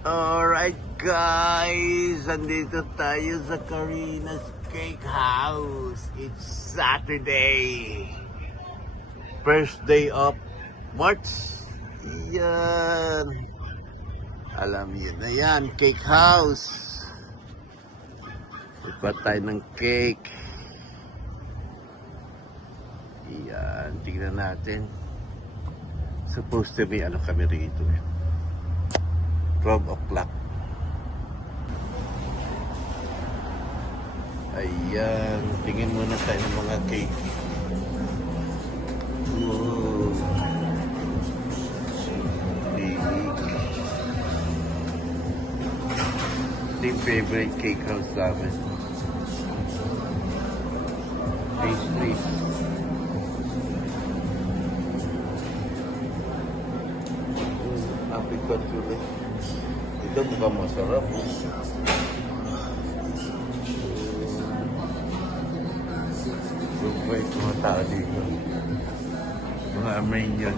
Alright guys, andito tayo sa Karina's Cake House. It's Saturday. First day of March. Yan. Alam niyo na yan, Cake House. Ipat tayo ng cake. Yan, tignan natin. Supposed to be ano kami rito eh. 12 o'clock. Ayan, tingin muna tayo ng mga cake. Wow. Big. Ito yung favorite cake house namin. Pastries. Apricot churros. Ito mukhang masarap. Rupay mga tao dito. Mga Armenian.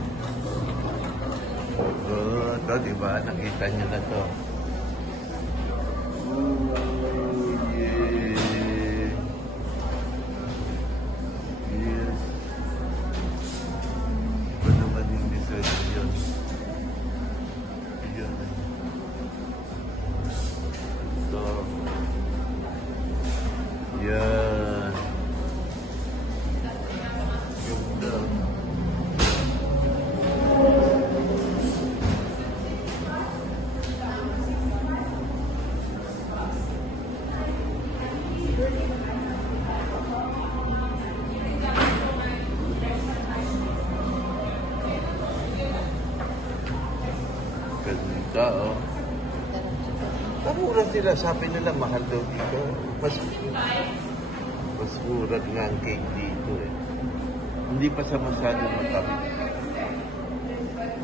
Ito, diba? Nakita nyo na to. Yeah. Yes. Ito naman yung design yun. Yun. So, yan. Ganda. Ganda, oh. Mura sila, sabi nila mahal daw dito. Mas mura nga ang cake dito eh. Hindi pa sa masyadong matabi.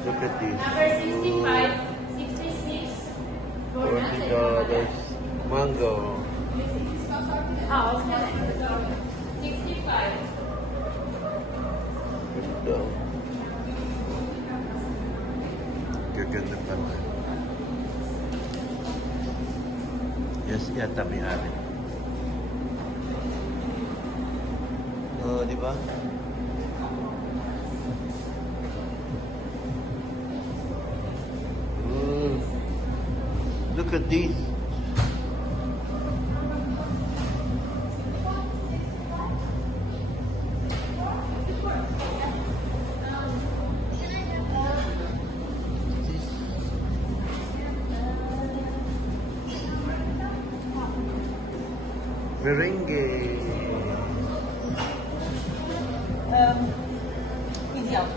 Look at this. $40. Mango. 65. Ganda. Gaganda pa naman. Yes, yata may ari. Oh, di ba? Look at this. Merengue. Medium.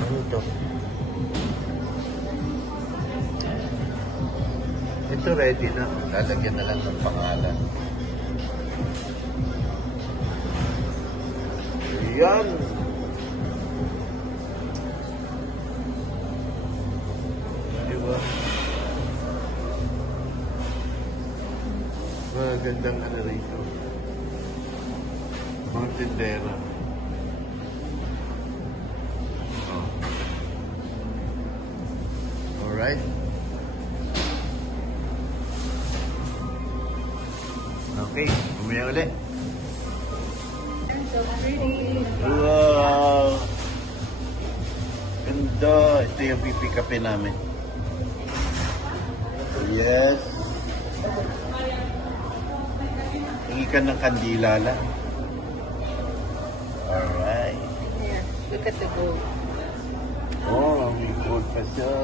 Ano ito? Ito ready na. Lalagyan na lang ng pangalan. Ayan. Diba? Magandang ano rito. Mga tindera. Oh. Alright. Okay, umaya ulit. So pretty. Wow! Ganda! Ito yung pipick upin namin. Yes! Hingi ka ng kandila lang. Alright. Yeah, look at the gold. Oh, may gold pa siya.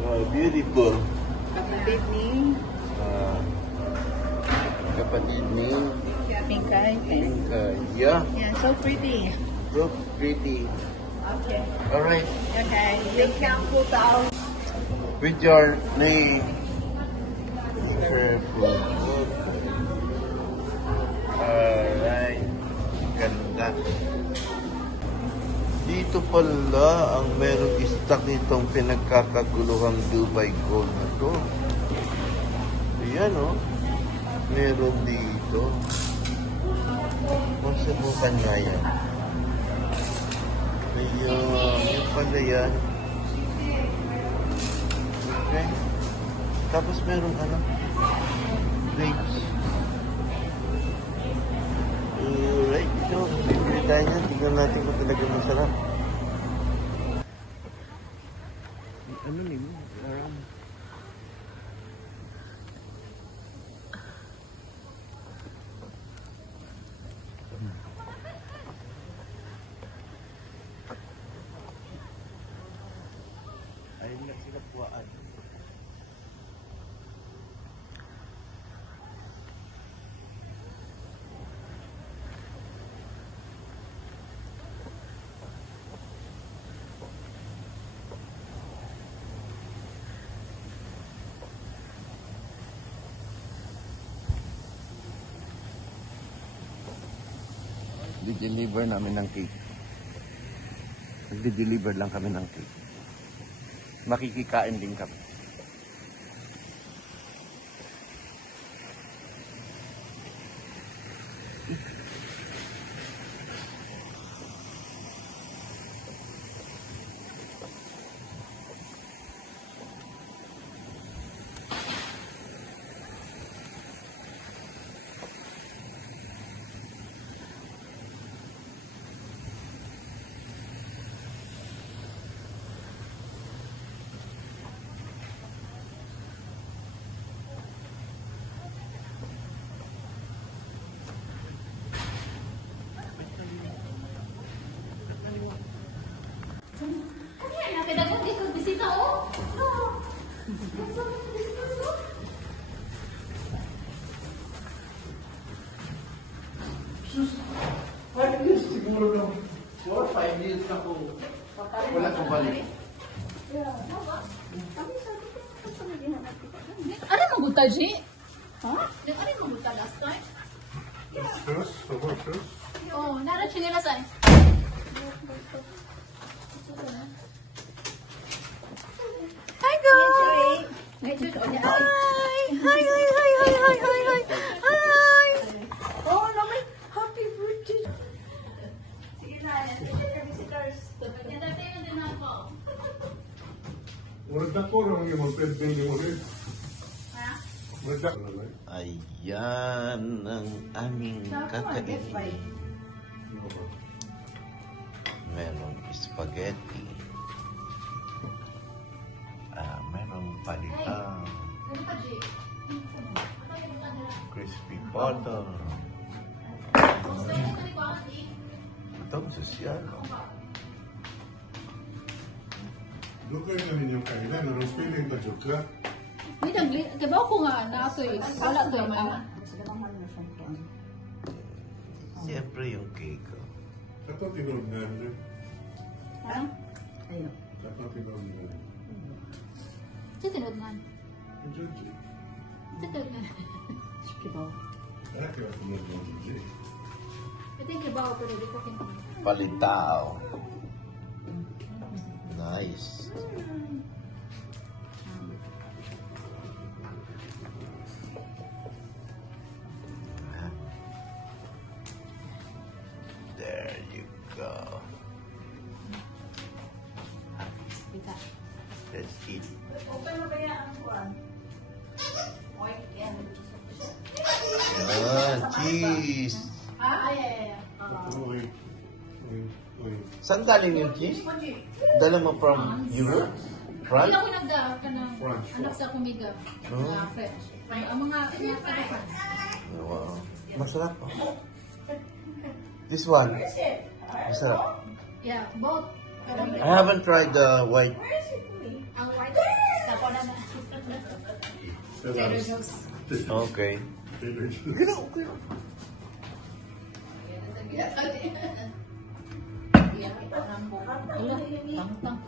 Wow, beautiful. Kapatid ni Kapatid ni Pinkay. yeah, Yeah, so pretty. so pretty. Okay. Alright. Okay, you can put out. With your name. Careful. Alright. Ganda. Dito pala ang merong stock nitong pinagkakaguluhang Dubai Gold na to. Ayan o. Meron dito. Mas subukan nga yan. Ayun, yung pala yan. Okay. Tapos meron ano? Grapes. Alright, ito. Bibili tayo yan. Tingnan natin kung talaga masarap. Ano ni mo? Ayun lang sila puwaan. Di-deliver namin ng cake. Nagdi-deliver lang kami ng cake. Makikikain din kami. Dapat di ko bisita, oh. Sus, 5 years siguro lang. 4 or 5 years na ko. Wala kang balik. Ano magunta, G? Ha? Ano magunta last time? Shoes? Shoes? Oh, nara chinela sa'yo. Hi, guys! Hi! Oh, no, may happy birthday. Sige na, yan. Visitors. Entertainment din ako. Murad na ko lang yung mag-pwede yung ulit. Ha? Murad na ko lang. Ayan ang aming kakainin. Merong spaghetti. Merong palita. Ano pa, G? Crispy butter. Gusto mo ka ni Quality? Ito, sosyal. Doon kayo na ninyong kainan. Anong spelling pa joke ka? Hindi, diba ako nga na ito eh. Wala ito eh. Siyempre yung cake. Kato tinurog na rin. Ha? Kato tinurog na rin. Sa tinod nga. Joji. Sa tinod nga. Kaya kaya tinurog na Joji. Ito yung kibaw pero di ko kinuha. Palitaw. Nice. There you go. Pizza. Let's eat. Open mo ba yan ang kuwan? Oy, yan. Yan, cheese. Ah, ay. Uy. Uy. Uy. Saan galing yung cheese? Dala mo from Europe? Hindi France? ako nagda ka ng France. anak sa kumiga. Oh. French. Ang mga taga-France. Wow. Masarap. This one. Masarap. Yeah, both. I haven't tried the white. Ang white. Tapo na na. Trader Joe's. Okay. Taylor Joe's. Tang-tang.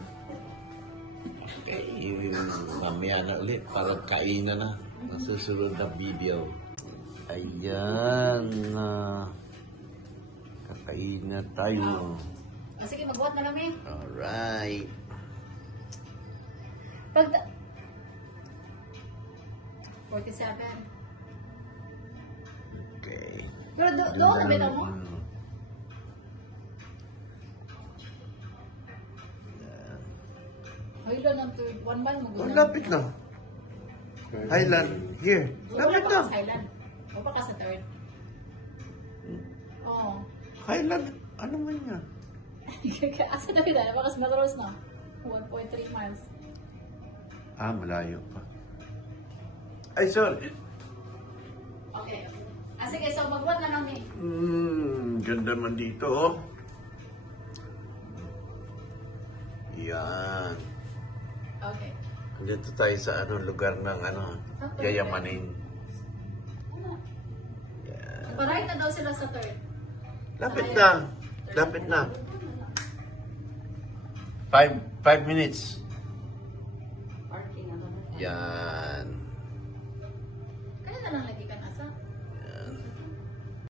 Okay, mamaya na ulit para kainan na. Masusunod na video. Ayan na. Kakain na tayo. Sige, magbuhat na lang eh. Alright. Pag... 47. Okay. Pero doon na beta mo? Highland ang 1 month mo. Oh, lapit na. Highland. Here. Lapit na. Highland. O pa ka sa third. Oo. Highland. Ano man yan? Asa na kita? Baka sa Melrose na. 1.3 miles. Ah, malayo pa. Ay, sorry. Okay. Sige, so mag-1 na lang eh. Ganda man dito, oh. Yan. Okay. Dito tayo sa lugar ng yayamanin. Yan. Paray na daw sila sa third. Lapit na. Lapit na. 5 minutes. Parking, ano na. Yan. Kaya na lang lagi ka nasa.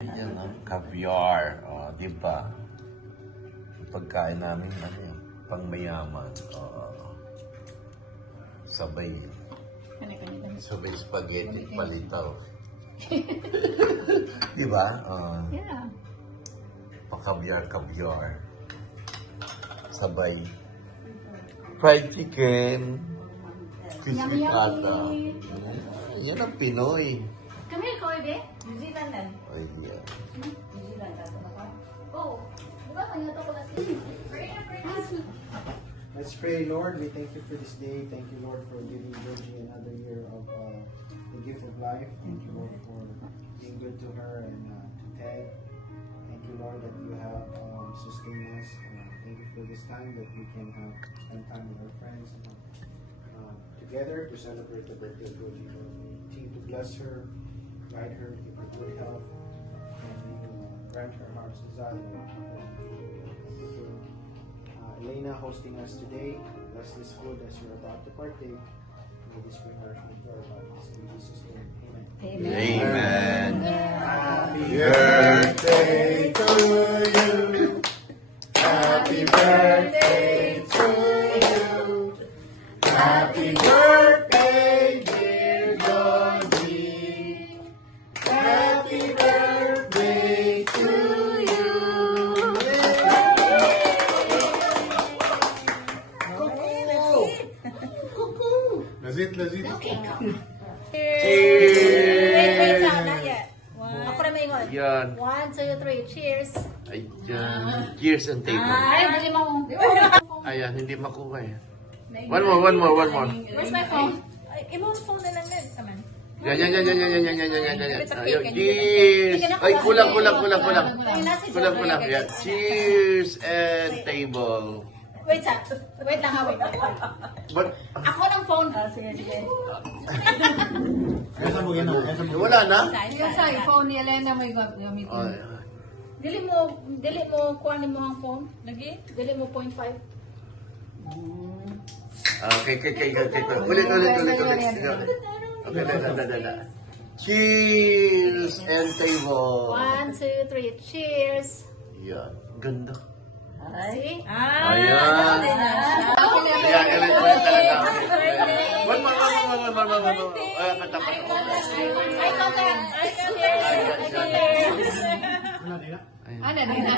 Yan, caviar. O, di ba? Yung pagkain namin, pangmayaman. Sabay. Kanya-kanya. Sabay spaghetti, palitaw. Di ba? Yeah. Pa-caviar. Sabay. Fried chicken. Crispy pata. Yan ang Pinoy. Come here, Kobe. New Zealand lang. Ay, yeah. New Zealand, ato na pa. Oh. Diba kanya to ko na Let's pray, Lord. We thank you for this day. Thank you, Lord, for giving Georgie another year of the gift of life. Thank you, Lord, for being good to her and to Ted. Thank you, Lord, that you have sustained us. Thank you for this time that we can spend time with our friends together to celebrate the birthday of Georgie. Lord, we continue to bless her, guide her, give her good health, and you grant her heart's desire. Elena hosting us today. Bless this food as you're about to partake. May this bring our to our bodies. In Jesus' name, amen. Amen. Happy Birthday to you. Happy birthday to you. Happy birthday, dear Georgie. Happy birthday to you. Lazit, lazit. Wait, not yet. Ako na may ingon. Yan. 1, 2, 3. Cheers. Ayan. Cheers and table. Ay, dali mo. Ayan, hindi makuha eh. One more. Where's my phone? Emo's phone na lang din. Come on. Yan. Ayun, cheers. Ay, kulang. Kulang. Yan. Cheers and table. Wait lang ha, wait. But, Ako ng phone. Sige. wala na? Yung sa phone ni Elena may gamitin. Ay, Dili mo kuha mo ang phone. Lagi? Dili mo 0.5. Okay. Ulit. Okay, da. Cheers and table. 1, 2, 3. Cheers. Yan. Ganda. See? Ayan. Ayan, ulit talaga. One more. Ay, katapat ko. Ay, Cousin. Cheers. Ano din na?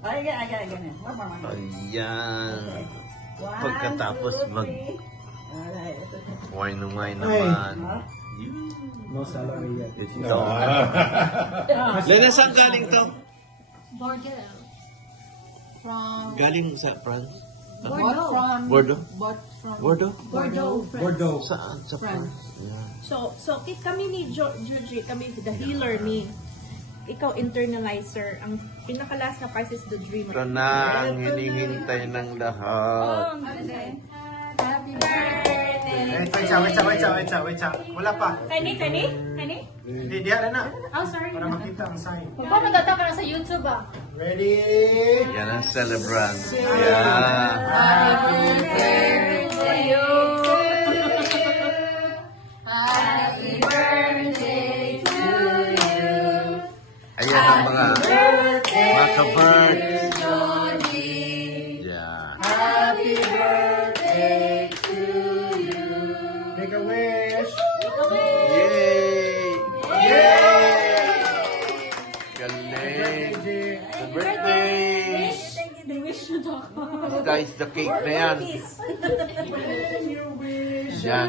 Ay, ganyan. Ayan. Pagkatapos wine naman. No salary yet. Ito. Lena, saan galing to? Bordeaux. From Galing sa France? Bordeaux. Bordeaux? Bordeaux. Saan? Sa France? Yeah. So kami ni Georgie, kami the healer ni. Ikaw internalizer. Ang pinaka-last na prize is the dreamer. Ito na ang hinihintay ng lahat. Happy birthday. Wait. Wala pa. Kani? Hindi, diyan na. Oh, sorry. Para makita ang sign. Paano tataka na sa YouTube ah? Ready? Yan ang celebrant. Yeah. Happy birthday to you. Happy birthday to you. Ayan ang mga ka-birds. Georgie. Yeah. Happy birthday to you. Make a wish. Yay! Yay! Galing! Happy birthday! Slice the cake na yan. Yan.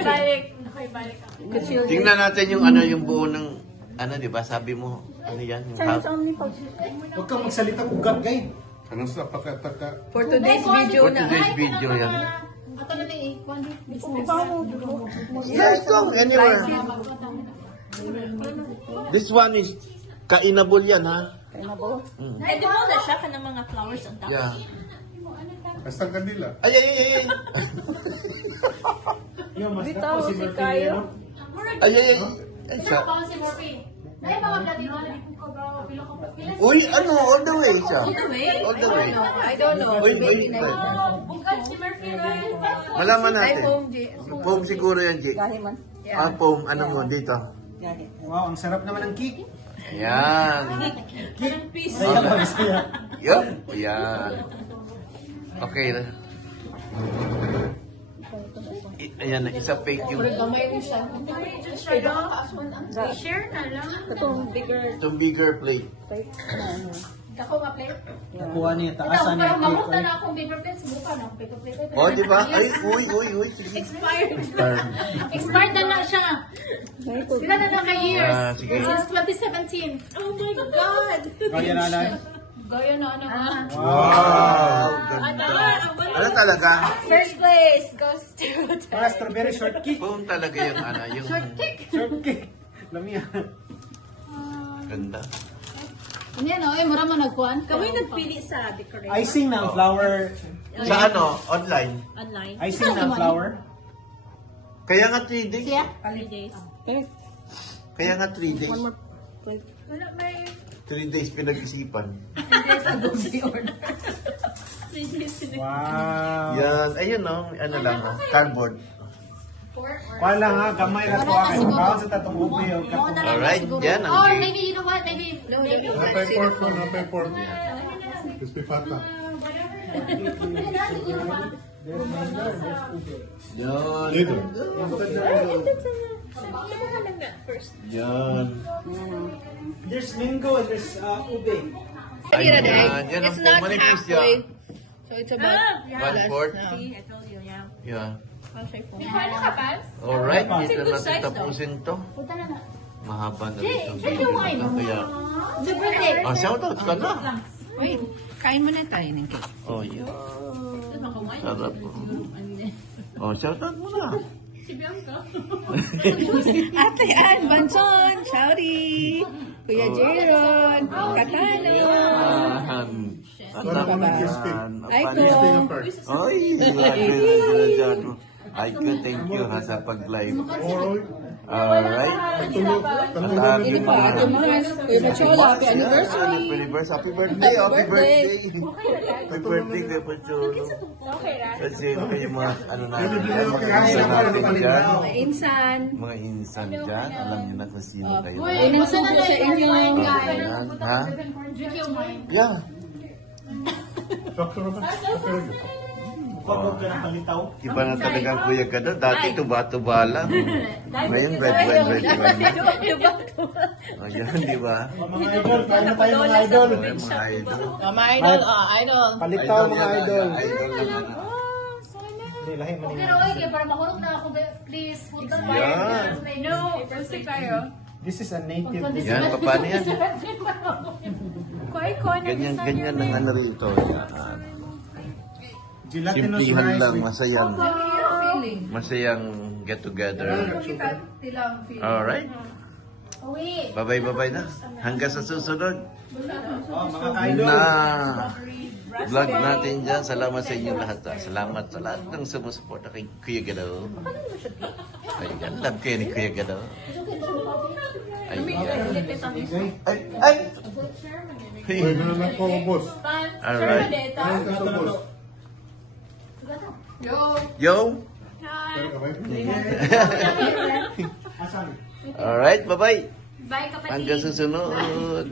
Balik. Okay, balik ako. Tingnan natin yung ano, yung buo ng, ano, di ba? Sabi mo, ano yan? Yung half. Huwag kang magsalita ugat, gay. Ano sa pakataka? For today's video For na. today's video yan. Ato na ni Kundi. Yeah, ito. Anywhere. This one is kainable yan, ha? Pwede mo na siya ka ng mga flowers on top. Yeah. Hasta ang kandila. Ay. Yung mas Bitaw, si si Murphy, Kayo. ano? Ay. Siya. Ito pa si Morphe. Dahil mga bloody ko na ko ba pila ko pila. Uy, ano? All the way siya. Wait, All the way. I don't know. Uy. Bukan si Morphe right. Malaman Ay, natin. foam, G. Foam siguro yan, G. Ah, foam. Ano mo dito? Wow, ang sarap naman ng cake. Ayan. Parang piece. Yup. Ayan. Okay. Ayan, isa fake yung Gamay rin siya. Share na lang. Itong bigger. itong bigger plate. Ako nga plate. Nakuha niya, Ito, taasan niya pero yung mamut na cake. na akong paper plate. Subukan na. Paper plate. Oh, di ba? Ay, uy. Sige. Expired. Expired na na siya. Sila na na ka-years. Ah, sige. Since 2017. Oh my God! Kaya nanay. Gaya na ano ah. Wow! Ganda. Ano talaga? First place goes to... Para strawberry shortcake. Foam talaga yung ano, yung Shortcake. Lamia. ganda. Ano yan o? Mura mo nagkuhan? Kami nagpili sa decoration. Icing ng flower. Sa ano? Online? Online. Icing ng flower. Kaya nga 3 days. Siya? Holidays. Kaya nga 3 days. Wala, may... 3 days pinag-isipan. Wow. Yan. Ayun no. Ano lang oh. Cardboard. Kuha lang ha, gamay na to akin. Bawal sa tatong ubi o katong. Alright. Yan ang Or cake. maybe, you know what? Maybe. Napay pork mo, napay pork. Crispy pata. Yan. Dito. First. Yan. There's mango and there's ube. Ayan. Yan ang It's not manipis halfway. yan. So it's about... 1/4. See, I told you, yeah. Yeah. I'll try foam. Ano ka, Pans? Alright. It's a Dito good natin size, tapusin to. Punta na na. Mahaba na rin itong Drink video your wine. na to. Kaya, The birthday. oh, shoutout ka na. Wait, kain muna tayo ng cake. Oh, yeah. Sarap. Oh, shoutout mo na. Ate Ann, Banson, Shouty, Kuya Jeron, Katano. Yan. Wala ko ng crispy. Ay, ko. Crispy ng part. Ay, grabe. Ay, ko, thank you ha sa pag-live. Alright. Alright. Tulog. Tanong At namin yung Ate Mas, Kuya Pachola, happy anniversary. Happy birthday. Happy birthday. Happy birthday kay Pacholo. Okay, Kasi yung mga, ano natin, Bibili mga ako insan natin dyan. Mga insan. Mga insan dyan. Alam niyo na kung sino kayo. Uy, basta na na yung wine, guys. Ayan. Ha? Drink your wine. Yeah. Doctor ba? Okay. Pagod ka ng palitaw. Iba na talagang kuya ka doon. Dati tuba-tuba lang. Ngayon, red wine. Ayan, di ba? Mga idol, kain na tayo mga idol. Ayan, mga idol. Mga idol, idol. Palitaw mga idol. Idol naman. Hindi, lahi man Pero yun. okay, para mahulog na ako, please. Punta na. Yan. No, kasi kayo. This is a native dish. Yan, paano yan? Koy-koy na Ganyan ang ano rito. Yan. Gelatinous Simplihan rice lang, with masayang get together. Alright. Uwi. Bye-bye na. Hanggang sa susunod mga idol. na vlog natin dyan. Salamat sa inyo lahat. Salamat sa lahat ng sumusuporta kay Kuya Gado. Ayan, love kayo ni Kuya Gado. Ayan. Ay! Pwede na lang po, boss. Alright. Ano ka sa boss? Yo! Asan? Alright, bye-bye. Bye, kapatid. Hanggang susunod.